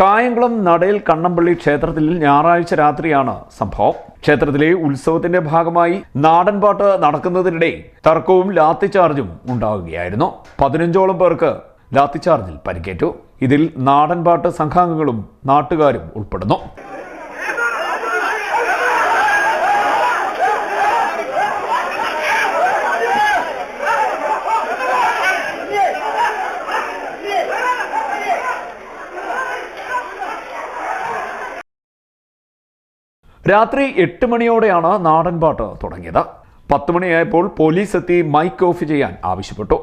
കായംകുളം നടയിൽ കണ്ണമ്പള്ളി ക്ഷേത്രത്തിൽ ഞായറാഴ്ച രാത്രിയാണ് സംഭവം. ക്ഷേത്രത്തിലെ ഉത്സവത്തിന്റെ ഭാഗമായി നാടൻപാട്ട് നടക്കുന്നതിനിടെ തർക്കവും ലാത്തിചാർജും ഉണ്ടാവുകയായിരുന്നു. പതിനഞ്ചോളം പേർക്ക് ലാത്തിചാർജിൽ പരിക്കേറ്റു. ഇതിൽ നാടൻപാട്ട് സംഘാംഗങ്ങളും നാട്ടുകാരും ഉൾപ്പെടുന്നു. രാത്രി എട്ട് മണിയോടെയാണ് നാടൻപാട്ട് തുടങ്ങിയത്. പത്ത് മണിയായപ്പോൾ പോലീസ് എത്തി മൈക്ക് ഓഫ് ചെയ്യാൻ ആവശ്യപ്പെട്ടു.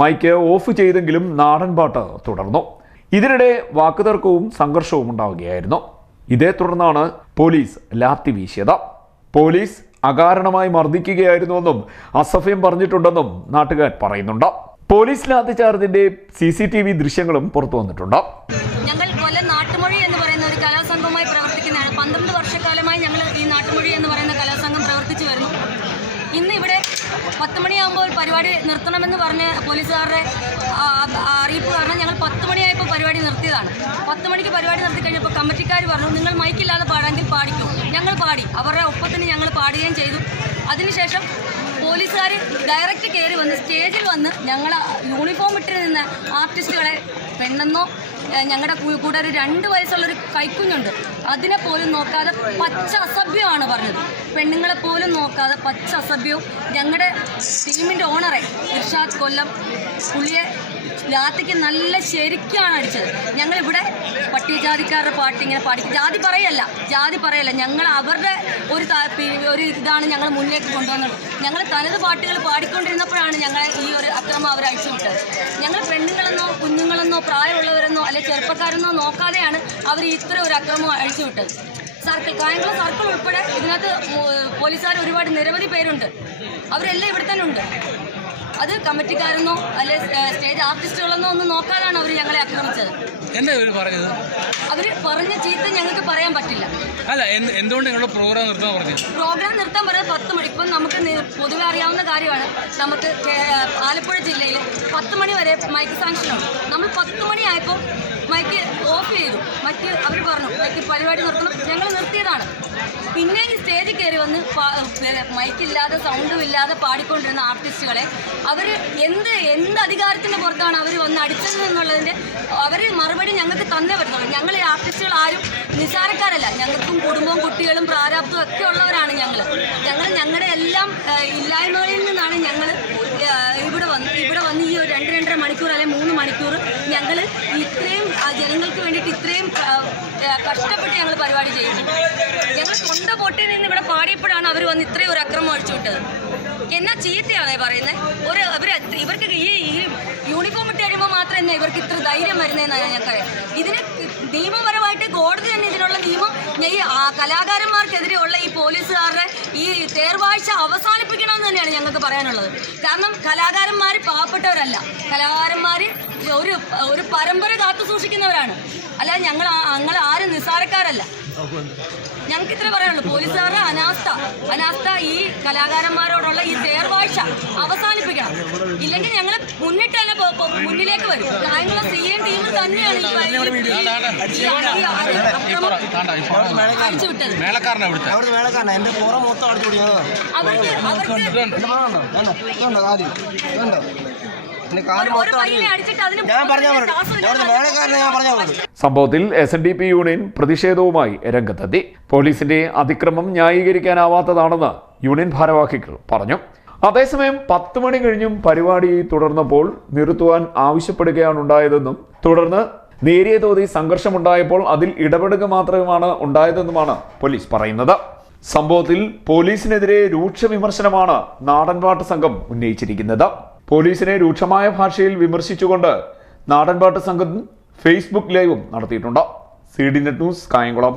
മൈക്ക് ഓഫ് ചെയ്തെങ്കിലും നാടൻ പാട്ട് തുടർന്നു. ഇതിനിടെ വാക്കുതർക്കവും സംഘർഷവും ഉണ്ടാവുകയായിരുന്നു. ഇതേ തുടർന്നാണ് പോലീസ് ലാത്തി വീശിയത്. പോലീസ് അകാരണമായി മർദ്ദിക്കുകയായിരുന്നുവെന്നും അസഫ്യം പറഞ്ഞിട്ടുണ്ടെന്നും നാട്ടുകാർ പറയുന്നുണ്ട്. പോലീസ് ലാത്തിചാർജിന്റെ സി സി ടി വി ദൃശ്യങ്ങളും പുറത്തു വന്നിട്ടുണ്ട് ഞങ്ങൾ കൊല്ലം നാട്ടുമൊഴി എന്ന് പറയുന്ന ഒരു കലാസംഘവുമായി പ്രവർത്തിക്കുന്നതാണ് പന്ത്രണ്ട് വർഷക്കാലമായി ഞങ്ങൾ ഈ നാട്ടുമൊഴി എന്ന് പറയുന്ന കലാസംഘം പ്രവർത്തിച്ചു വരുന്നു. ഇന്ന് ഇവിടെ പത്ത് മണിയാകുമ്പോൾ പരിപാടി നിർത്തണമെന്ന് പറഞ്ഞ് പോലീസുകാരുടെ അറിയിപ്പ് കാരണം ഞങ്ങൾ പത്ത് മണിയായപ്പോൾ പരിപാടി നിർത്തിയതാണ്. പത്ത് മണിക്ക് പരിപാടി നിർത്തി കഴിഞ്ഞപ്പോൾ കമ്മിറ്റിക്കാർ പറഞ്ഞു നിങ്ങൾ മൈക്കില്ലാതെ പാടാമെങ്കിൽ പാടിക്കൂ. ഞങ്ങൾ പാടി. അവരുടെ ഒപ്പത്തിന് ഞങ്ങൾ പാടുകയും ചെയ്തു. അതിനുശേഷം പോലീസുകാർ ഡയറക്റ്റ് കയറി വന്ന് സ്റ്റേജിൽ വന്ന് ഞങ്ങൾ യൂണിഫോം ഇട്ട് നിന്ന് ആർട്ടിസ്റ്റുകളെ പെണ്ണെന്നോ ഞങ്ങളുടെ കൂടെ ഒരു രണ്ട് വയസ്സുള്ളൊരു കൈക്കുഞ്ഞുണ്ട്. അതിനെ പോലും നോക്കാതെ പച്ച അസഭ്യമാണ് പറഞ്ഞത്. പെണ്ണുങ്ങളെ പോലും നോക്കാതെ പച്ച അസഭ്യവും ഞങ്ങളുടെ ടീമിന്റെ ഓണറെ ഇർഷാദ് കൊല്ലം പുള്ളിയെ ലാത്തിക്ക് നല്ല ശരിക്കാണ് അടിച്ചത്. ഞങ്ങളിവിടെ പട്ടികജാതിക്കാരുടെ പാട്ട് ഇങ്ങനെ പാടി ജാതി പറയല്ല ജാതി പറയല്ല. ഞങ്ങൾ അവരുടെ ഒരു ഒരു ഇതാണ് ഞങ്ങൾ മുന്നിലേക്ക് കൊണ്ടുവന്നത്. ഞങ്ങൾ തനത് പാട്ടുകൾ പാടിക്കൊണ്ടിരുന്നപ്പോഴാണ് ഞങ്ങളെ ഈ ഒരു അക്രമം അവർ അഴിച്ചുവിട്ടത് ഞങ്ങൾ പെണ്ണുങ്ങളെന്നോ കുഞ്ഞുങ്ങളെന്നോ പ്രായമുള്ളവരെന്നോ അല്ലെ ചെറുപ്പക്കാരെന്നോ നോക്കാതെയാണ് അവർ ഇത്ര ഒരു അക്രമം അഴിച്ചു വിട്ടത്. സർക്കിൾ കായംകുളം സർക്കിൾ ഉൾപ്പെടെ ഇതിനകത്ത് പോലീസുകാർ ഒരുപാട് നിരവധി പേരുണ്ട്. അവരെല്ലാം ഇവിടെ തന്നെ ഉണ്ട്. അത് കമ്മിറ്റിക്കാരെന്നോ അല്ലെ സ്റ്റേജ് ആർട്ടിസ്റ്റുകളെന്നോ ഒന്നും നോക്കാതാണ് അവർ ഞങ്ങളെ ആക്രമിച്ചത്. എന്താ ഇവർ പറഞ്ഞത്? അവർ പറഞ്ഞ ചീത്ത ഞങ്ങൾക്ക് പറയാൻ പറ്റില്ല. അല്ല എന്ത് എന്തുകൊണ്ട് നിങ്ങളുടെ പ്രോഗ്രാം നിർത്താൻ പറഞ്ഞു? പ്രോഗ്രാം നിർത്താൻ പറയുന്നത് പത്ത് മണി ഇപ്പം നമുക്ക് പൊതുവെ അറിയാവുന്ന കാര്യമാണ്. നമുക്ക് ആലപ്പുഴ ജില്ലയിൽ പത്ത് മണി വരെ മൈക്ക് സാങ്ഷനുണ്ട് നമ്മൾ പത്ത് മണിയായപ്പോൾ മൈക്ക് ഓഫ് ചെയ്തു. മറ്റ് അവർ പറഞ്ഞു മൈക്ക് പരിപാടി നിർത്തണം. ഞങ്ങൾ നിർത്തിയതാണ്. പിന്നെ ഈ സ്റ്റേജിൽ കയറി വന്ന് മൈക്കില്ലാതെ സൗണ്ടും ഇല്ലാതെ പാടിക്കൊണ്ടിരുന്ന ആർട്ടിസ്റ്റുകളെ അവർ എന്ത് എന്ത് അധികാരത്തിന്റെ പുറത്താണ് അവർ വന്ന് അടിച്ചത് എന്നുള്ളതിന്റെ അവർ മറുപടി ഞങ്ങൾക്ക് തന്നേ പറ്റുള്ളൂ ഞങ്ങൾ ഈ ആർട്ടിസ്റ്റുകൾ ആരും നിസാരക്കാരല്ല ഞങ്ങൾക്കും കുടുംബവും കുട്ടികളും പ്രാരാബ്ദവും ഒക്കെ ഉള്ളവരാണ് ഞങ്ങൾ ഞങ്ങൾ ഞങ്ങളുടെ എല്ലാം ഇല്ലായ്മകളിൽ നിന്നാണ് ഞങ്ങൾ ഇവിടെ വന്ന് ഇവിടെ വന്ന് ഈ ഒരു രണ്ട് രണ്ടര മണിക്കൂർ അല്ലെങ്കിൽ മൂന്ന് മണിക്കൂർ ഞങ്ങൾ ഇത്രയും ജനങ്ങൾക്ക് വേണ്ടിയിട്ട് ഇത്രയും കഷ്ടപ്പെട്ട് ഞങ്ങൾ പരിപാടി ചെയ്യുന്നു ഞങ്ങൾ തൊണ്ട പൊട്ടി നിന്ന് ഇവിടെ പാടിയപ്പോഴാണ് അവർ വന്ന് ഇത്രയും ഒരു അക്രമം അടിച്ചു വിട്ടത് എന്നാ ചീത്തയാണ് പറയുന്നത് ഒരു ഇവർ ഇവർക്ക് ഈ യൂണിഫോം ഇട്ട് കഴിയുമ്പോൾ മാത്രം എന്നാ ഇവർക്ക് ഇത്ര ധൈര്യം വരുന്നതെന്നാണ് ഞങ്ങൾക്ക് ഇതിന് നിയമപരമായിട്ട് കോടതി തന്നെ ഇതിനുള്ള നിയമം ഈ കലാകാരന്മാർക്കെതിരെയുള്ള ഈ പോലീസുകാരുടെ ഈ തേർവാഴ്ച അവസാനിപ്പിക്കണമെന്ന് തന്നെയാണ് ഞങ്ങൾക്ക് പറയാനുള്ളത്. കാരണം കലാകാരന്മാർ പാവപ്പെട്ടവരല്ല. കലാകാരന്മാർ ഒരു ഒരു പരമ്പര കാത്തു സൂക്ഷിക്കുന്നവരാണ് അല്ലാതെ ഞങ്ങൾ ഞങ്ങൾ ആരും നിസ്സാരക്കാരല്ല. ഞങ്ങൾക്ക് ഇത്ര പറയാനുള്ളൂ പോലീസുകാരുടെ അനാസ്ഥ അനാസ്ഥ ഈ കലാകാരന്മാരോടുള്ള ഈ തേർവാഴ്ച അവസാനിപ്പിക്കണം ഇല്ലെങ്കിൽ ഞങ്ങൾ മുന്നിട്ട് തന്നെ മുന്നിലേക്ക് വരും കായംകുളം സി എം ടീം തന്നെയാണ് അവർക്ക് അവർക്ക് സംഭവത്തിൽ S N D P union പ്രതിഷേധവുമായി രംഗത്തെത്തി. പോലീസിന്റെ അതിക്രമം ന്യായീകരിക്കാനാവാത്തതാണെന്ന് യൂണിയൻ ഭാരവാഹികൾ പറഞ്ഞു. അതേസമയം പത്ത് മണി കഴിഞ്ഞും പരിപാടി തുടർന്നപ്പോൾ നിർത്തുവാൻ ആവശ്യപ്പെടുകയാണ് ഉണ്ടായതെന്നും തുടർന്ന് നേരിയ തോതിൽ സംഘർഷമുണ്ടായപ്പോൾ അതിൽ ഇടപെടുക മാത്രമാണ് ഉണ്ടായതെന്നുമാണ് പോലീസ് പറയുന്നത്. സംഭവത്തിൽ പോലീസിനെതിരെ രൂക്ഷ വിമർശനമാണ് നാടൻപാട്ട് സംഘം ഉന്നയിച്ചിരിക്കുന്നത്. പോലീസിനെ രൂക്ഷമായ ഭാഷയിൽ വിമർശിച്ചുകൊണ്ട് നാടൻപാട്ട് സംഘം ഫേസ്ബുക്ക് ലൈവും നടത്തിയിട്ടുണ്ട്. C D net news Kayamkulam.